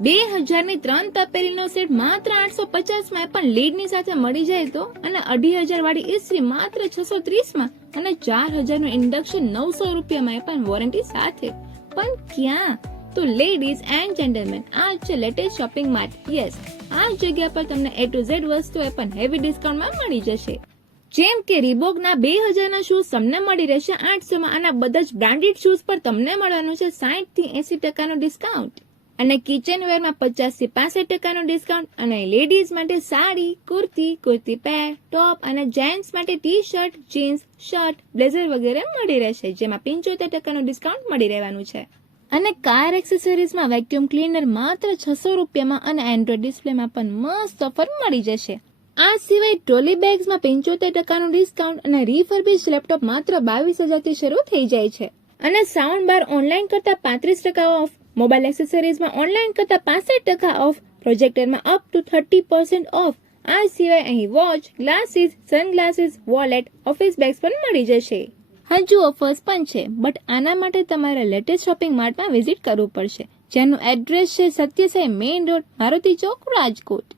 બે હજારની ત્રણ તપેલીનો સેટ માત્ર આઠસો પચાસમાં પણ લીડની સાથે મળી જાય તો? અને અઢી હજાર વાળી ઇસ્ત્રી માત્ર છસો ત્રીસમાં અને ચાર હજારનું ઇન્ડક્શન નવસો રૂપિયામાં પણ વોરંટી સાથે? પણ ક્યાં? તો લેડીઝ એન્ડ જેન્ટલમેન આ છે લેટેસ્ટ શોપિંગ માર્ટ. યસ, આ જગ્યા પર તમને એ ટુ ઝેડ વસ્તુઓ પણ હેવી ડિસ્કાઉન્ટમાં મળી જશે. જેમ કે રીબોકના બે હજારના શૂઝ તમને મળી રહેશે આઠસોમાં. આના બધા જ બ્રાન્ડેડ શૂઝ પર તમને મળવાનું છે સાઠથી એસી ટકાનું ડિસ્કાઉન્ટ અને કિચન વેરમાં પચાસથી પાસઠ ટકાનું ડિસ્કાઉન્ટ અને લેડીઝ માટે સાડી, કુર્તી કુર્તી પેર ટોપ અને જેન્ટ્સ માટે T shirt jeans shirt blazer વગેરે મળી રહેશે, જેમાં પંચોતેર ટકાનું ડિસ્કાઉન્ટ મળી રહેવાનું છે. અને કાર એક્સેસરીઝમાં વેક્યુમ ક્લીનર માત્ર છસો રૂપિયામાં અને એન્ડ્રોઇડ ડિસ્પ્લેમાં પણ મસ્ત ઓફર મળી જશે. આ સિવાય ટ્રોલી બેગ્સમાં પંચોતેર ટકાનું ડિસ્કાઉન્ટ અને રિફર્બિશ લેપટોપ માત્ર બાવીસ હજારથી શરૂ થઈ જાય છે. અને સાઉન્ડ બાર ઓનલાઈન કરતા પાંત્રીસ ટકા ઓફ મોબાઈલ એક્સેસરીઝમાં ઓનલાઈન કરતા પાસઠ ટકા off પ્રોજેક્ટરમાં up to thirty percent off આ સિવાય અહીં watch glasses sunglasses wallet office bags પણ મળી જશે. હજુ ઓફર્સ પણ છે બટ આના માટે તમારે લેટેસ્ટ શોપિંગ માર્ટમાં વિઝિટ કરવું પડશે. જેનું એડ્રેસ છે સત્યસાઈ મેઇન રોડ મારુતિ ચોક, રાજકોટ.